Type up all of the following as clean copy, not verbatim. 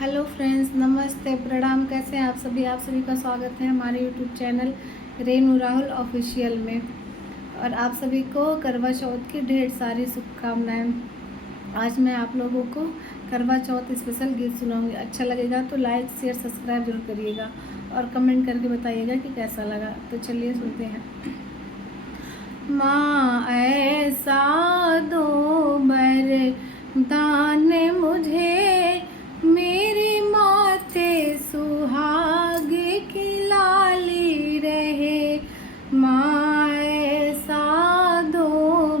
Hello friends, नमस्ते, प्रणाम। कैसे हैं आप सभी का स्वागत है हमारे YouTube channel Renu Rahul official में। और आप सभी को करवा चौथ की ढेर सारी शुभकामनाएं। आज मैं आप लोगों को करवा चौथ स्पेशल गीत सुनाऊंगी। अच्छा लगेगा तो लाइक शेयर सब्सक्राइब जरूर करिएगा और कमेंट करके बताइएगा कि कैसा लगा। तो चलिए सुनते हैं। माँ ऐसा दो वरदान मुझे, मेरे माथे सुहाग की लाली रहे। माँ ऐसा दो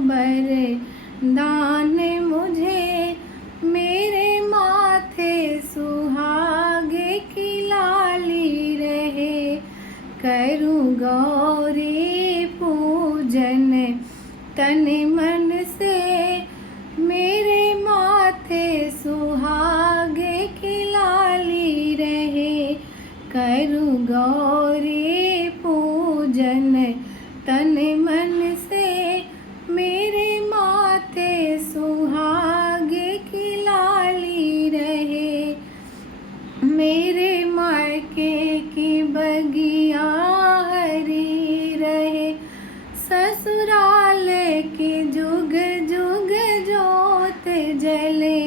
वरदान मुझे, मेरे माथे सुहाग की लाली रहे। करूँ गौरी पूजन तन मन से, मेरे माथे सुहाग की लाली रहे। करूँ गौरी पूजन तन मन से, मेरे माथे सुहाग की लाली रहे। मेरे मायके की बगिया हरी रहे, ससुराल की जुग जुग जोत जले।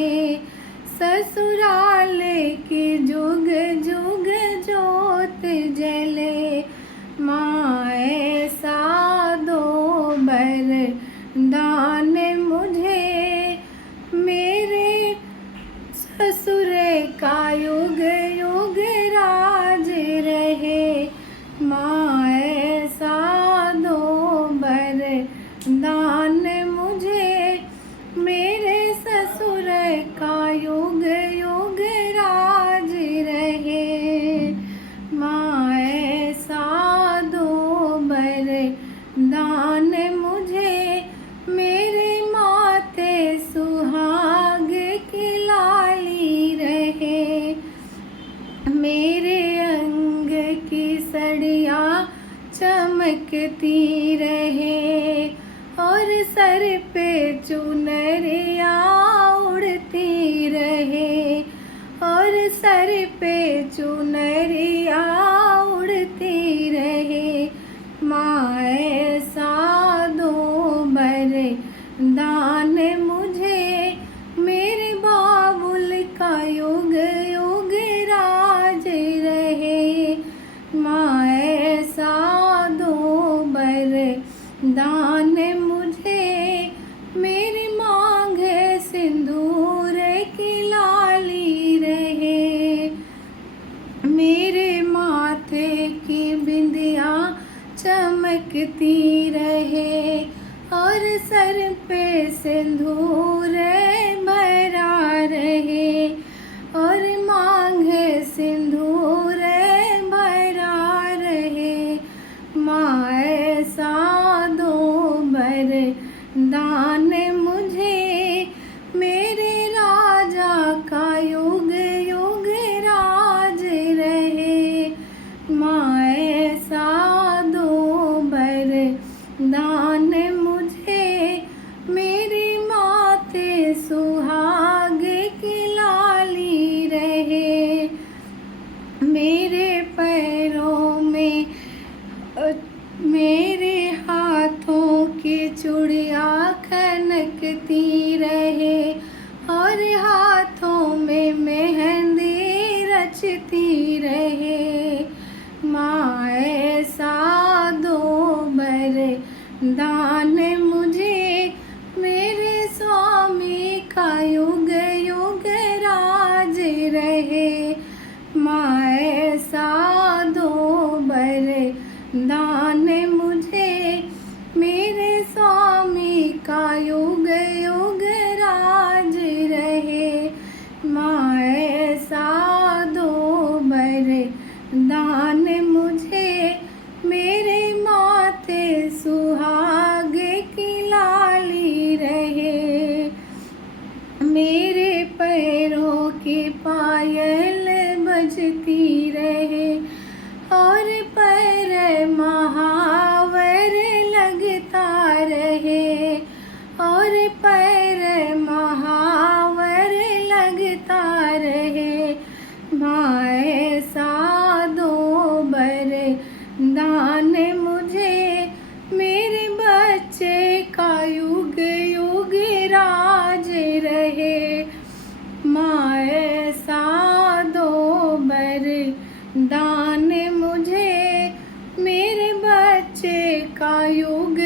ससुराल की जुग जुग जोत जले। माँ ऐसा दो वरदान मुझे, मेरे ससुर का युग युग राज रहे। माँ ऐसा दो वरदान मुझे, मेरे ससुर का युग युग राज रहे। माँ ऐसा दो वरदान मुझे, मेरे माथे सुहाग की लाली रहे। मेरे अंग की सड़िया चमकती रहे, और सर पे चुनरिया उड़ती रहे। और सर पे चुनरिया उड़ती रहे। माँ ऐसा दो वरदान मुझे, मेरे बाबुल का युग युग राज रहे। माँ ऐसा दो वरदान मुझे, मेरी मांग सिंदूर की लाली रहे। मेरे माथे की बिंदिया चमकती रहे, और सर पे सिंदूर भरा रहे। और मांग सिंदूर भरा रहे। माँ ऐसा दो वरदान मुझे, मेरे राजा का युग युग राज रहे। माँ ऐसा दो वरदान मुझे, मेरी माथे सुहाग की लाली रहे। मेरे पैरों में मेरे हाथों की चूड़िया खनकती रहे, और हाथों में मेहंदी रचती रहे। माँ ऐसा दो वरदान मुझे, मेरे स्वामी का युग युग राज रहे। माँ ऐसा दो वरदान मुझे, मेरे स्वामी का युग युग राज रहे। माँ ऐसा दो वरदान मुझे, मेरे माथे सुहाग की लाली रहे। मेरे पैरों की पायल बजती रहे, और पैर महावर लगता रहे। और पैर महावर लगता रहे। माँ ऐसा दो वरदान मुझे, मेरे बच्चे का युग युग राज रहे। माँ ऐसा दो वरदान मुझे, मेरे बच्चे का युग